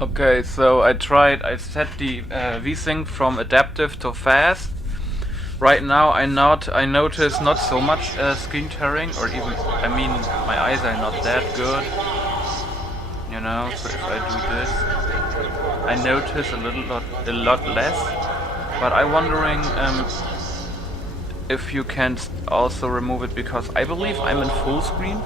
Okay, so I set the VSync from adaptive to fast. Right now I notice not so much screen tearing, or even, I mean, my eyes are not that good, you know, so if I do this, I notice a lot less, but I'm wondering if you can also remove it, because I believe I'm in full screen,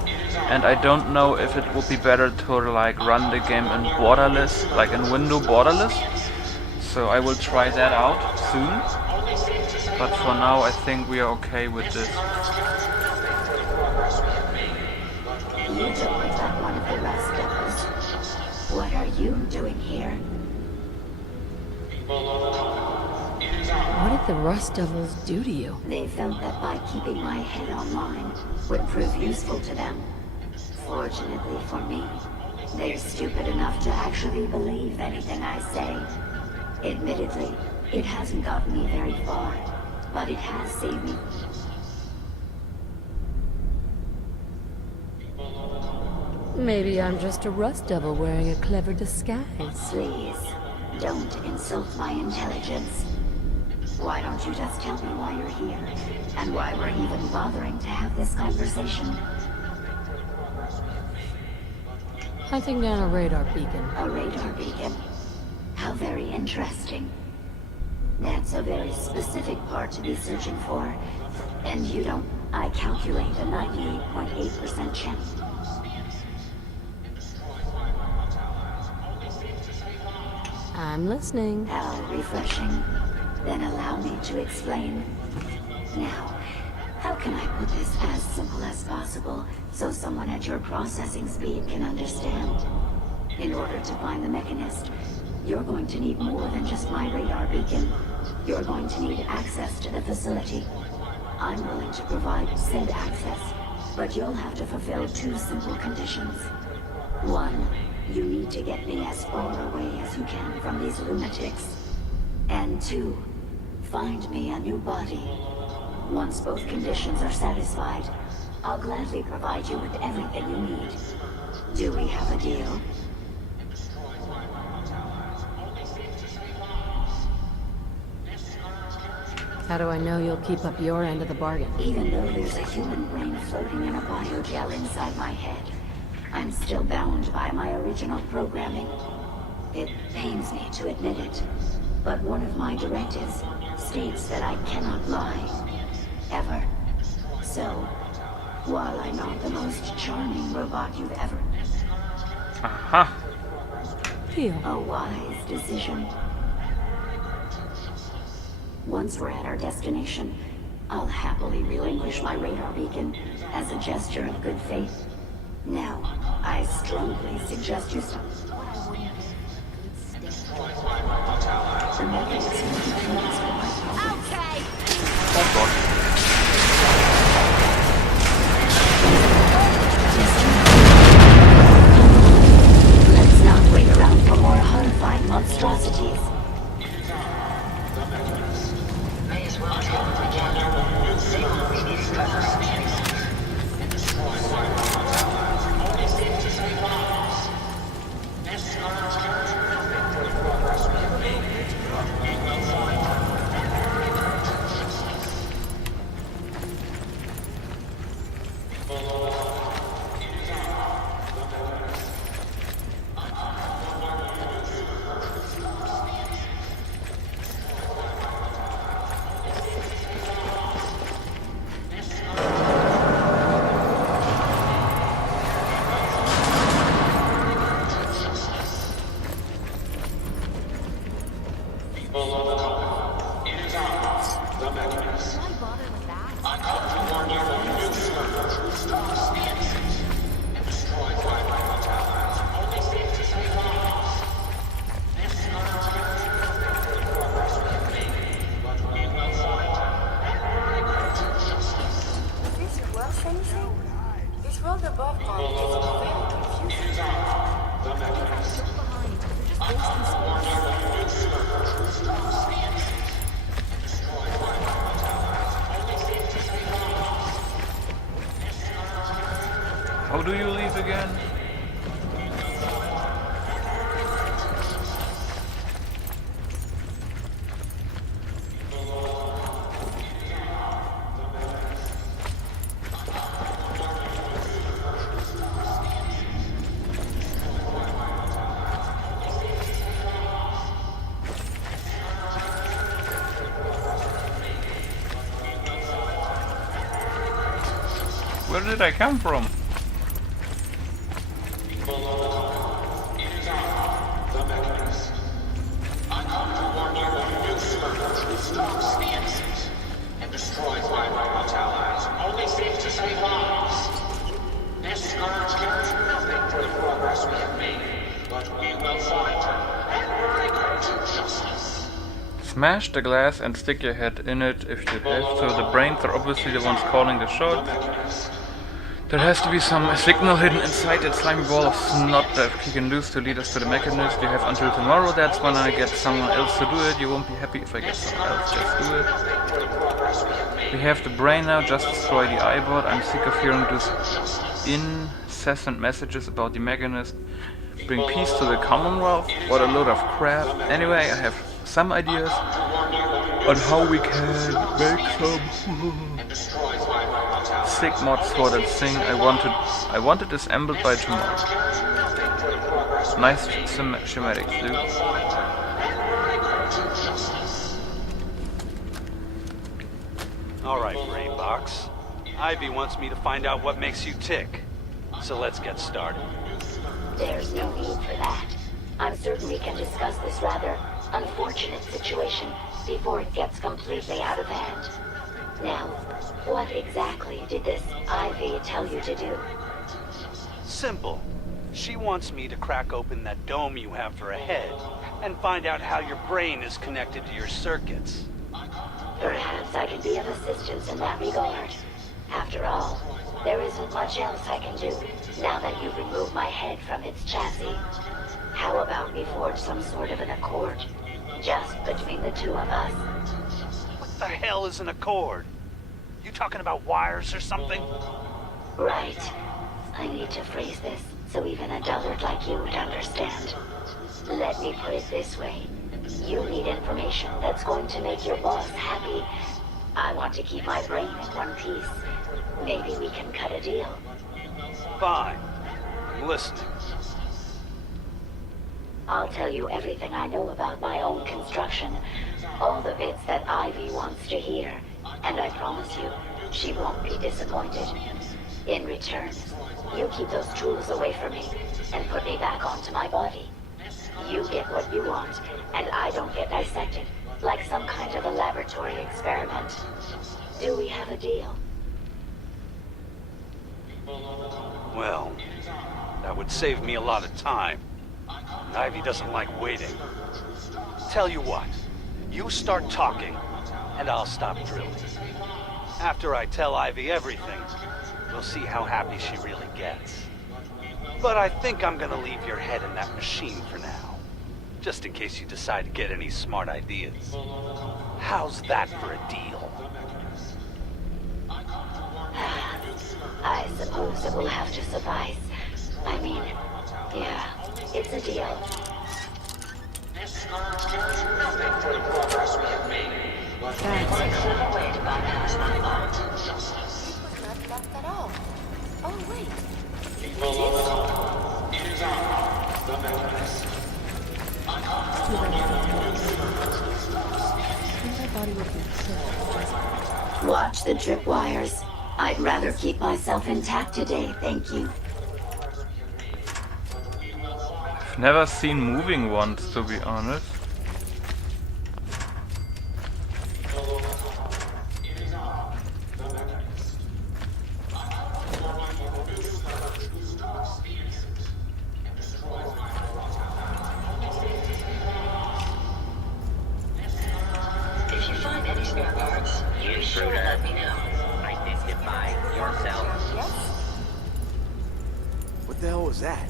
and I don't know if it would be better to like run the game in borderless, like in window borderless. So I will try that out soon. But for now I think we are okay with this. You don't look like one of the rest devils. What are you doing here? What did the Rust Devils do to you? They felt that by keeping my head online would prove useful to them. Fortunately for me, they're stupid enough to actually believe anything I say. Admittedly, it hasn't gotten me very far, but it has saved me. Maybe I'm just a Rust Devil wearing a clever disguise. Please, don't insult my intelligence. Why don't you just tell me why you're here, and why we're even bothering to have this conversation? Hunting down a radar beacon. A radar beacon? How very interesting. That's a very specific part to be searching for, and you don't... I calculate a 98.8% chance. I'm listening. How refreshing. Then allow me to explain. Now, how can I put this as simple as possible so someone at your processing speed can understand? In order to find the mechanist, you're going to need more than just my radar beacon. You're going to need access to the facility. I'm willing to provide said access, but you'll have to fulfill two simple conditions. One, you need to get me as far away as you can from these lunatics. And two, find me a new body. Once both conditions are satisfied, I'll gladly provide you with everything you need. Do we have a deal? How do I know you'll keep up your end of the bargain? Even though there's a human brain floating in a biogel inside my head, I'm still bound by my original programming. It pains me to admit it, but one of my directives states that I cannot lie. Ever. So, while I'm not the most charming robot you've ever... Aha. Deal. A wise decision. Once we're at our destination, I'll happily relinquish my radar beacon as a gesture of good faith. Now, I strongly suggest you stop. The mechanism controls my problem. Okay. Oh god. Let's not wait around for more horrifying monstrosities. May as well take what we can. Signal release process. How do you leave again? did I come from? And destroyed by robot allies, only safe to save lives. This scourge cares nothing for the progress we have made, but we will find her and bring her to justice. Smash the glass and stick your head in it if you have. So the brains are obviously the ones calling the shots. There has to be some signal hidden inside that slimy ball of snot that he can use to lead us to the mechanist. You have until tomorrow, that's when I get someone else to do it. You won't be happy if I get someone else, just do it. We have the brain now, just destroy the iBot. I'm sick of hearing those incessant messages about the mechanist. Bring peace to the Commonwealth? What a load of crap. Anyway, I have some ideas on how we can make some sick mods for that thing. I want it assembled by tomorrow. Nice schematics, dude. Alright, Brainbox. Ivy wants me to find out what makes you tick. So let's get started. There's no need for that. I'm certain we can discuss this rather unfortunate situation before it gets completely out of hand. Now, what exactly did this Ivy tell you to do? Simple. She wants me to crack open that dome you have for a head and find out how your brain is connected to your circuits. Perhaps I can be of assistance in that regard. After all, there isn't much else I can do now that you've removed my head from its chassis. How about we forge some sort of an accord, just between the two of us? What the hell is an accord? You talking about wires or something? Right. I need to phrase this so even a dullard like you would understand. Let me put it this way. You need information that's going to make your boss happy. I want to keep my brain in one piece. Maybe we can cut a deal. Fine. I'm listening. I'll tell you everything I know about my own construction. All the bits that Ivy wants to hear. And I promise you, she won't be disappointed. In return, you keep those tools away from me and put me back onto my body. You get what you want, and I don't get dissected like some kind of a laboratory experiment. Do we have a deal? Well, that would save me a lot of time. Ivy doesn't like waiting. Tell you what, you start talking, and I'll stop drilling. After I tell Ivy everything, we'll see how happy she really gets. But I think I'm gonna leave your head in that machine for now, just in case you decide to get any smart ideas. How's that for a deal? I suppose it will have to suffice. I mean, yeah, it's a deal. This scourge cares nothing for the progress we have made, but we will find a way to bypass my bond to justice. Not locked at all. Oh, wait. It is I, the Mechanist. Watch the tripwires. I'd rather keep myself intact today, thank you. I've never seen moving ones, to be honest. If you find any spare parts, you sure let me know. Identify yourself. Yes? What the hell was that?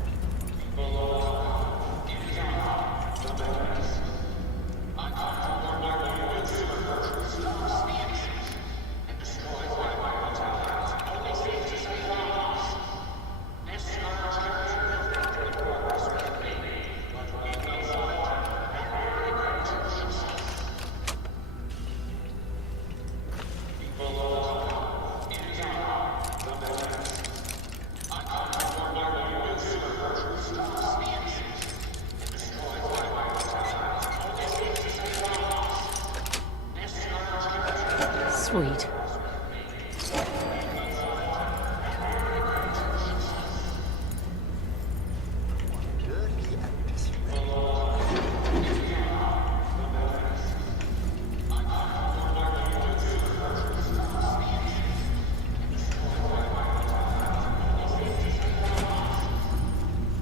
Sweet.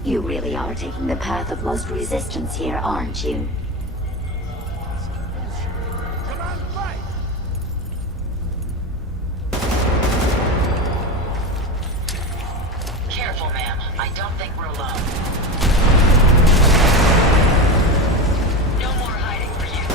You really are taking the path of most resistance here, aren't you? Careful, ma'am. I don't think we're alone. No more hiding for you.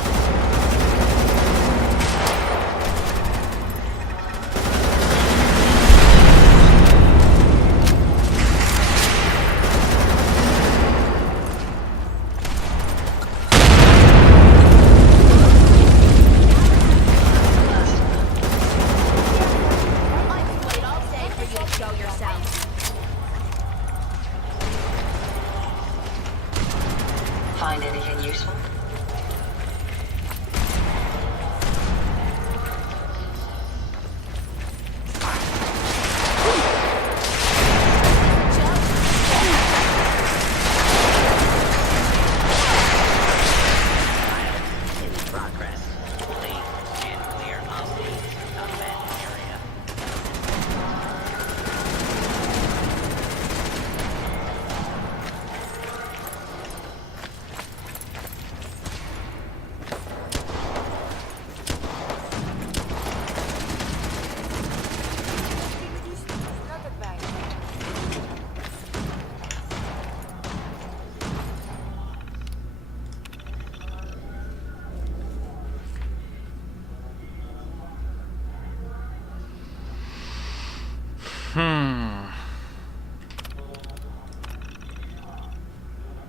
Wait, I'll stay for you to show yourself. Find anything useful?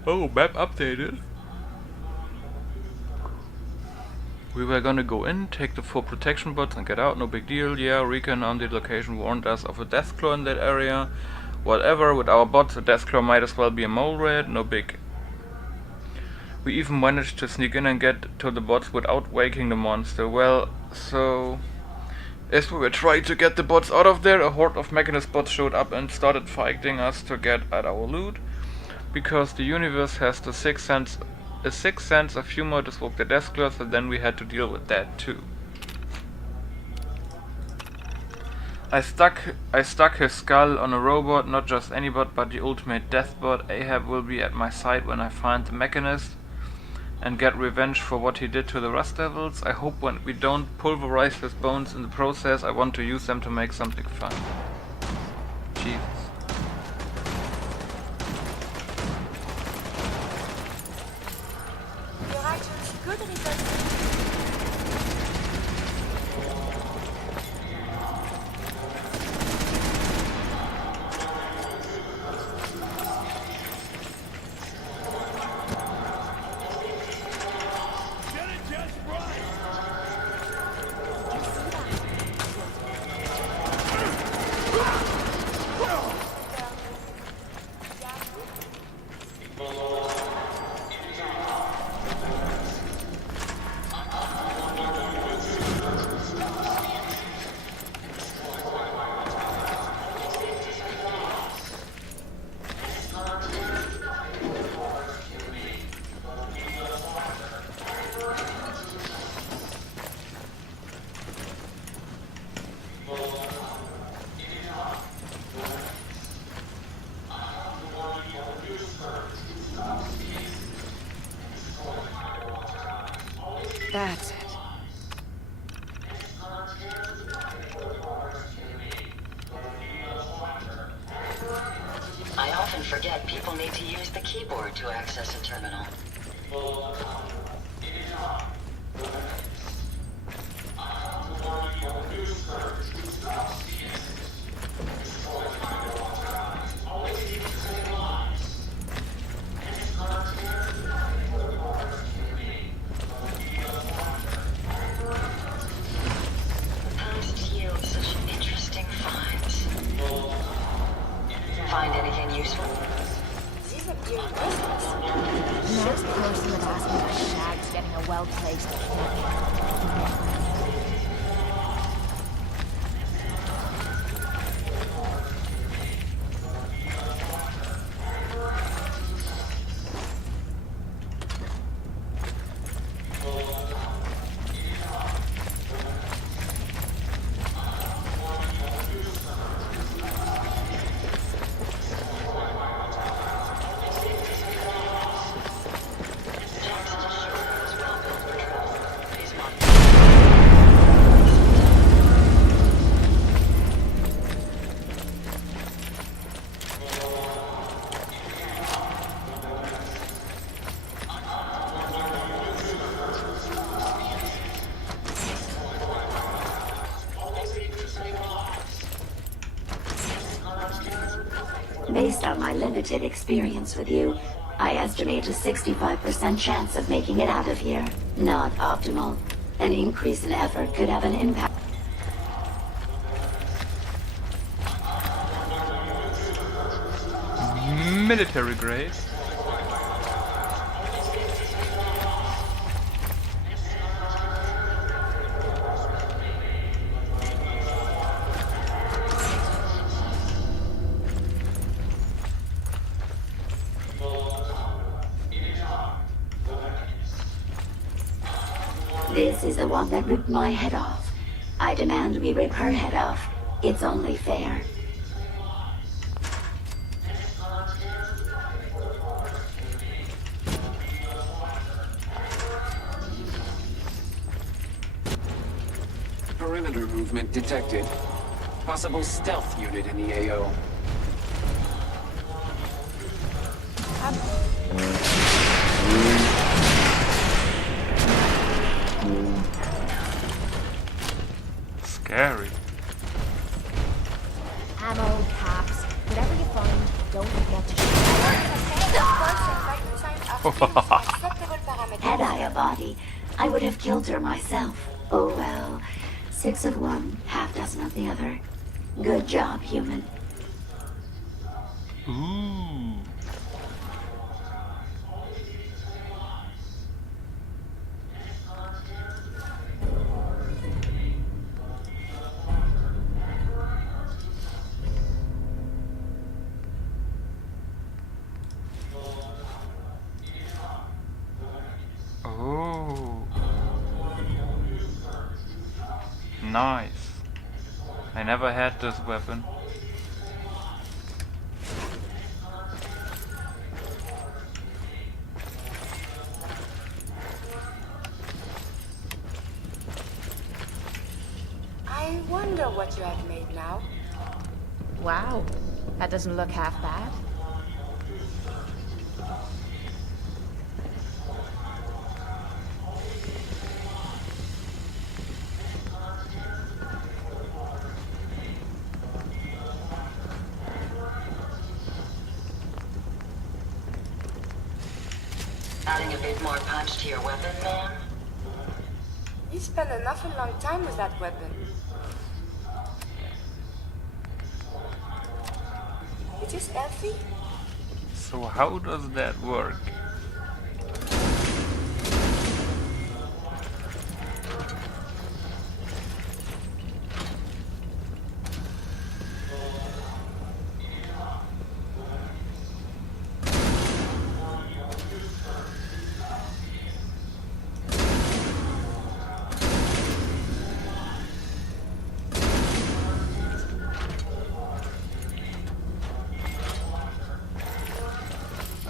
Oh, map updated. We were gonna go in, take the 4 protection bots and get out, no big deal. Yeah, Recon on the location warned us of a Deathclaw in that area. Whatever, with our bots a Deathclaw might as well be a mole rat, no big. We even managed to sneak in and get to the bots without waking the monster. Well, so... as we were trying to get the bots out of there, a horde of Mechanist bots showed up and started fighting us to get at our loot. Because the universe has a sixth sense of humor to swoop the Deathclaw, so then we had to deal with that too. I stuck his skull on a robot, not just any bot, but the ultimate death bot. Ahab will be at my side when I find the Mechanist and get revenge for what he did to the Rust Devils. I hope when we don't pulverize his bones in the process, I want to use them to make something fun. Jesus. Your items good and effective. That's it. I often forget people need to use the keyboard to access a terminal. Past yield such interesting finds. Find anything useful? These are dear business. Next person that asked me if Shag's getting a well-placed kidney. Based on my limited experience with you, I estimate a 65% chance of making it out of here. Not optimal. An increase in effort could have an impact. Military grade. This is the one that ripped my head off. I demand we rip her head off. It's only fair. Perimeter movement detected. Possible stealth unit in the AO. Scary. Ammo, caps, whatever you find, don't forget to shoot. Had I a body, I would have killed her myself. Oh well. 6 of one, half dozen of the other. Good job, human. Ooh. Oh. Nice. I never had this weapon. I wonder what you have made now. Wow, that doesn't look half bad. Adding a bit more punch to your weapon, ma'am? You spent an awful long time with that weapon. It is healthy? So how does that work?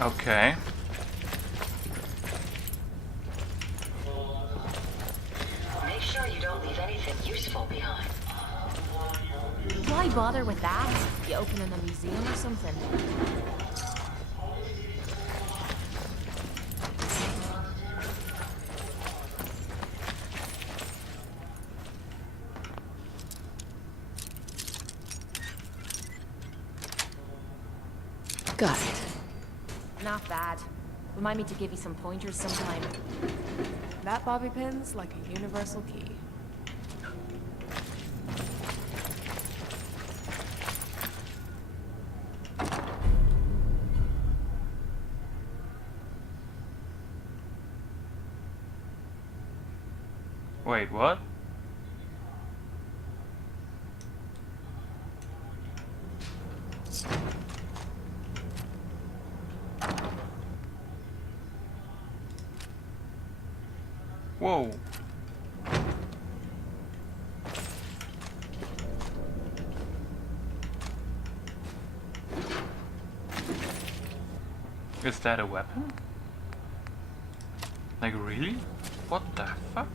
Okay. Make sure you don't leave anything useful behind. Why bother with that? You open in a museum or something? Got it. Not bad. Remind me to give you some pointers sometime. That bobby pin's like a universal key. Wait, what? Whoa. Is that a weapon? Like really? What the fuck?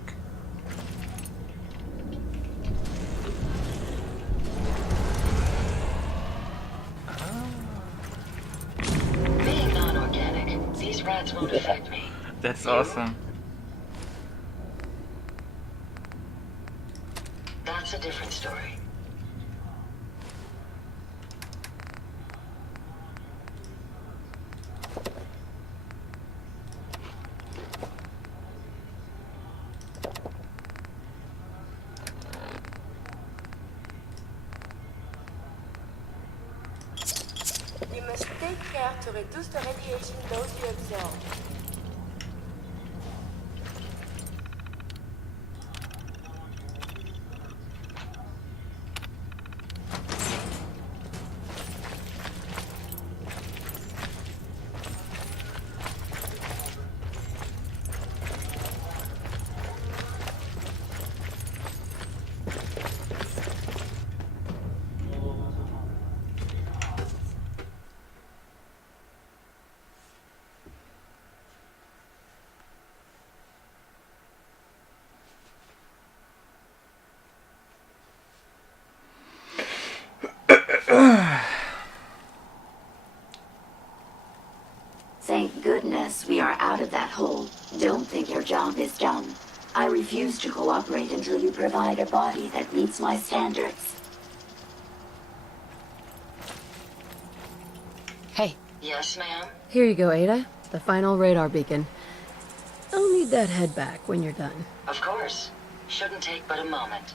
Being non-organic, these rats won't affect me. That's awesome. That's a different story. écarterait tous the radiation dose you absorb. Thank goodness we are out of that hole. Don't think your job is done. I refuse to cooperate until you provide a body that meets my standards. Hey. Yes, ma'am? Here you go, Ada. The final radar beacon. I'll need that head back when you're done. Of course. Shouldn't take but a moment.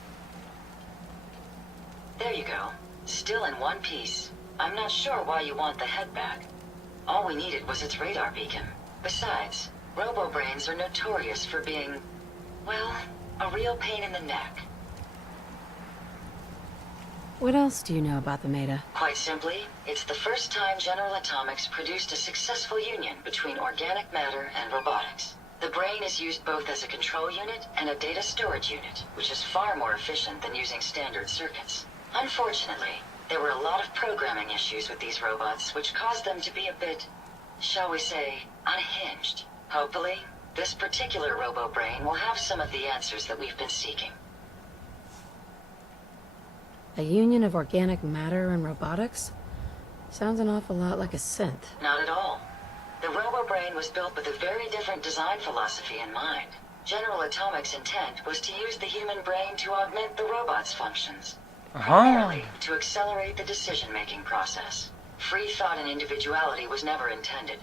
There you go. Still in one piece. I'm not sure why you want the head back. All we needed was its radar beacon. Besides, robo-brains are notorious for being, well, a real pain in the neck. What else do you know about them, Ada? Quite simply, it's the first time General Atomics produced a successful union between organic matter and robotics. The brain is used both as a control unit and a data storage unit, which is far more efficient than using standard circuits. Unfortunately, there were a lot of programming issues with these robots, which caused them to be a bit, shall we say, unhinged. Hopefully, this particular robo-brain will have some of the answers that we've been seeking. A union of organic matter and robotics? Sounds an awful lot like a synth. Not at all. The robo-brain was built with a very different design philosophy in mind. General Atomics' intent was to use the human brain to augment the robot's functions. Primarily to accelerate the decision-making process. Free thought and individuality was never intended.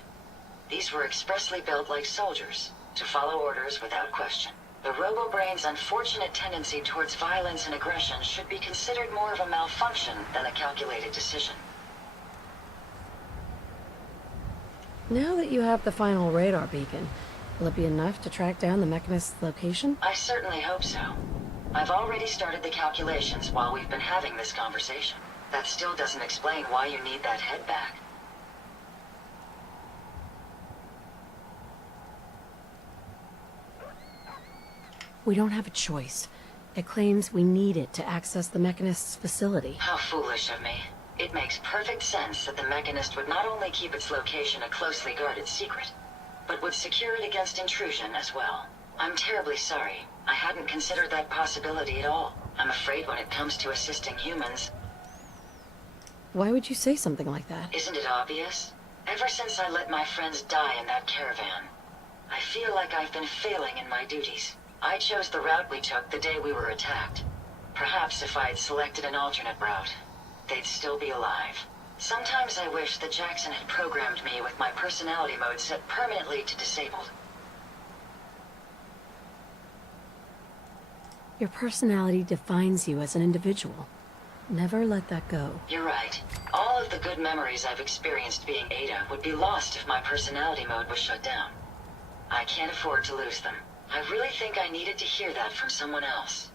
These were expressly built like soldiers, to follow orders without question. The robo-brain's unfortunate tendency towards violence and aggression should be considered more of a malfunction than a calculated decision. Now that you have the final radar beacon, will it be enough to track down the Mechanist's location? I certainly hope so. I've already started the calculations while we've been having this conversation. That still doesn't explain why you need that head back. We don't have a choice. It claims we need it to access the Mechanist's facility. How foolish of me. It makes perfect sense that the Mechanist would not only keep its location a closely guarded secret, but would secure it against intrusion as well. I'm terribly sorry. I hadn't considered that possibility at all. I'm afraid when it comes to assisting humans... Why would you say something like that? Isn't it obvious? Ever since I let my friends die in that caravan, I feel like I've been failing in my duties. I chose the route we took the day we were attacked. Perhaps if I had selected an alternate route, they'd still be alive. Sometimes I wish that Jackson had programmed me with my personality mode set permanently to disabled. Your personality defines you as an individual. Never let that go. You're right. All of the good memories I've experienced being Ada would be lost if my personality mode was shut down. I can't afford to lose them. I really think I needed to hear that from someone else.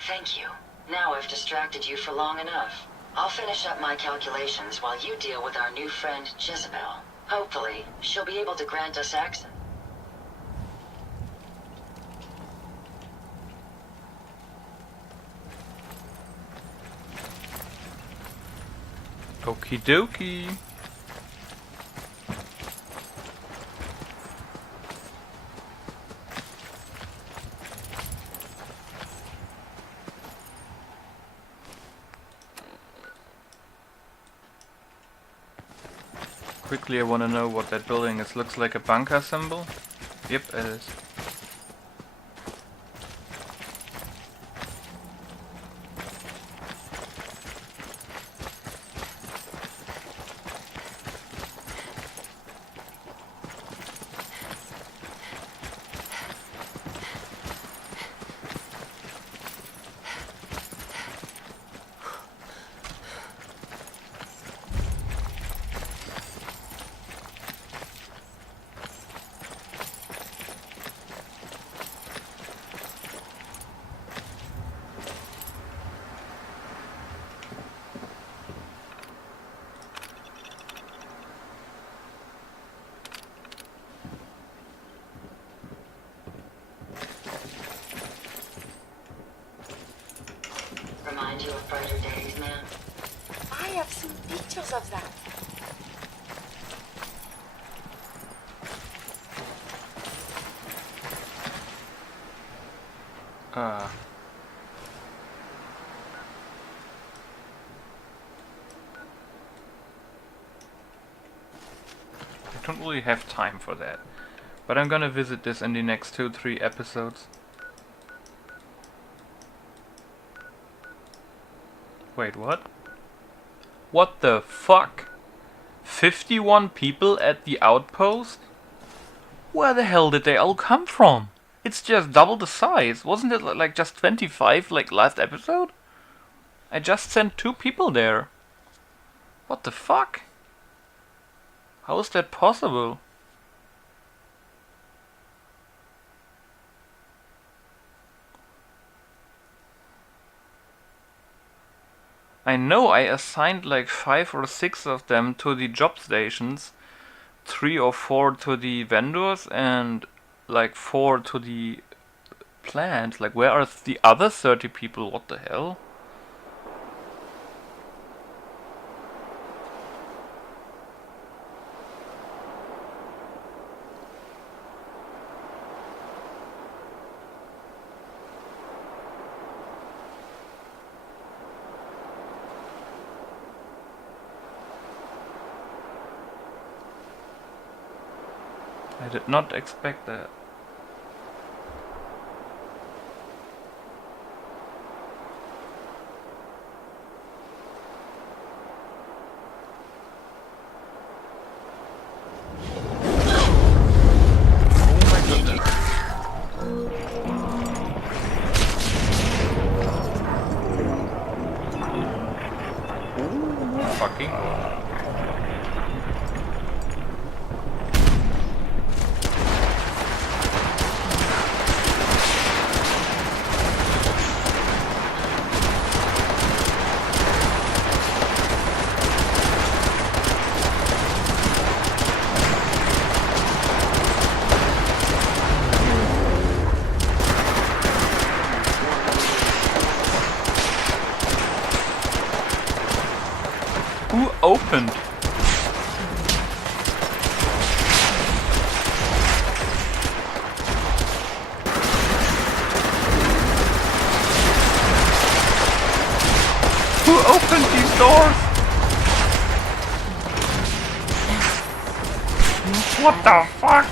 Thank you. Now I've distracted you for long enough. I'll finish up my calculations while you deal with our new friend, Jezebel. Hopefully, she'll be able to grant us access. Okie dokie. Quickly, I want to know what that building is. Looks like a bunker symbol. Yep, it is. I don't really have time for that. But I'm gonna visit this in the next 2-3 episodes. Wait, what? What the fuck? 51 people at the outpost? Where the hell did they all come from? It's just double the size. Wasn't it like just 25 like last episode? I just sent 2 people there. What the fuck? How is that possible? I know I assigned like 5 or 6 of them to the job stations, 3 or 4 to the vendors, and like 4 to the plant. Like, where are the other 30 people? What the hell? I did not expect that. Oh my goodness. Fucking God. Who opened? Who opened these doors? What the fuck?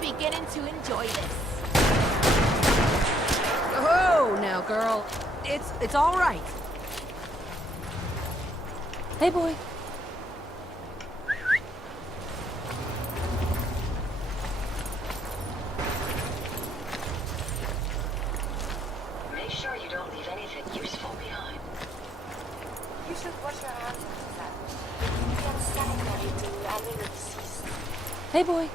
Beginning to enjoy this. Oh, now, girl. It's all right. Hey, boy. Make sure you don't leave anything useful behind. You should wash your hands after that. You can sanitize to any deceased. Hey, boy.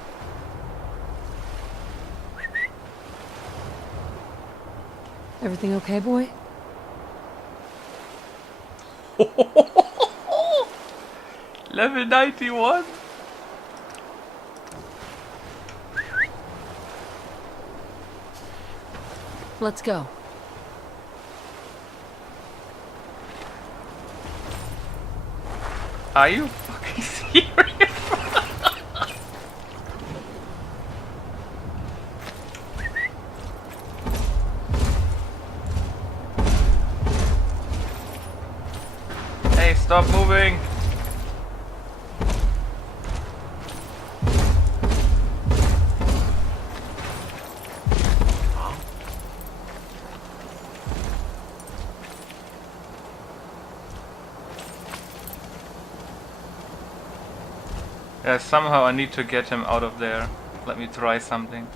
Everything okay, boy? Level 91. Let's go. Are you fucking serious? Hey, stop moving! Yeah, somehow I need to get him out of there. Let me try something.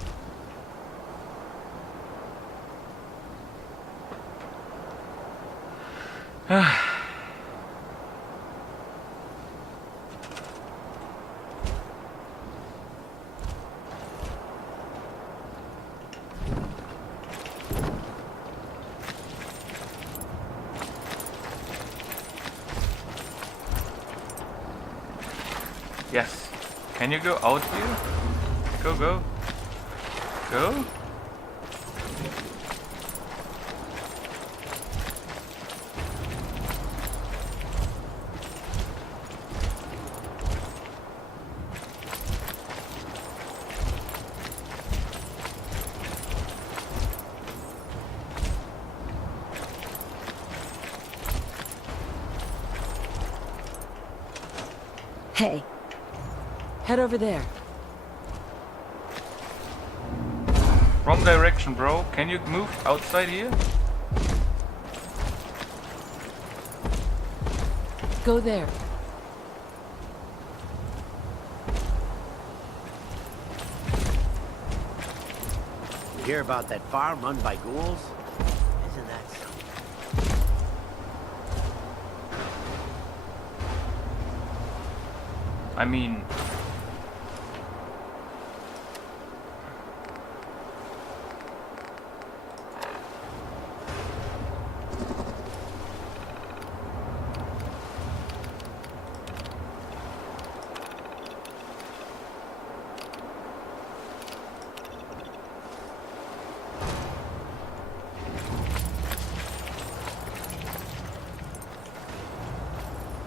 Yes. Can you go out here? Go, go. Go? Hey. Head over there. Wrong direction, bro. Can you move outside here? Go there. You hear about that farm run by ghouls? Isn't that something? I mean...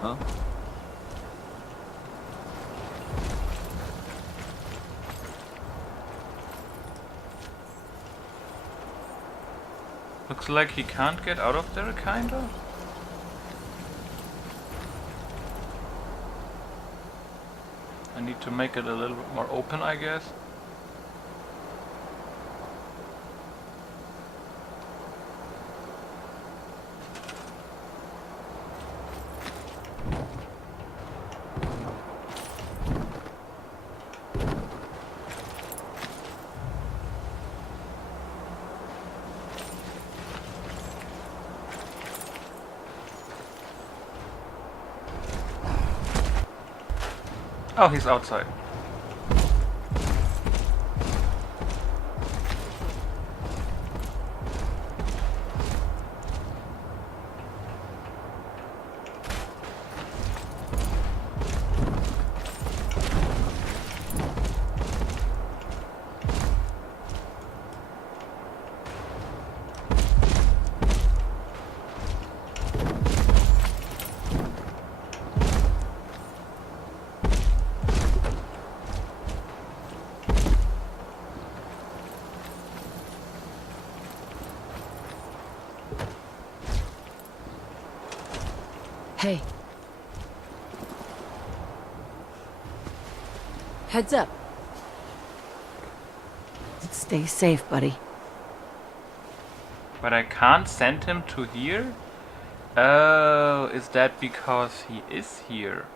Huh? Looks like he can't get out of there, kinda. I need to make it a little bit more open, I guess. Oh, he's outside. Hey. Heads up. Stay safe, buddy. But I can't send him to here? Oh, is that because he is here?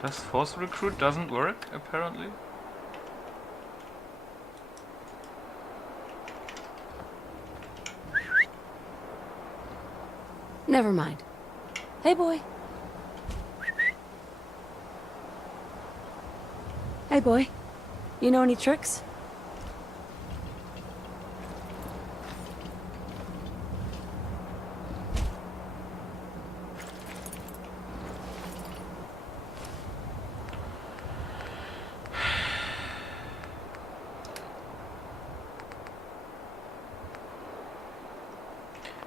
Does force recruit doesn't work, apparently? Never mind. Hey, boy. Hey, boy. You know any tricks?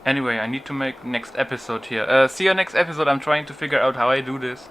Anyway, I need to make next episode here. See you next episode. I'm trying to figure out how I do this.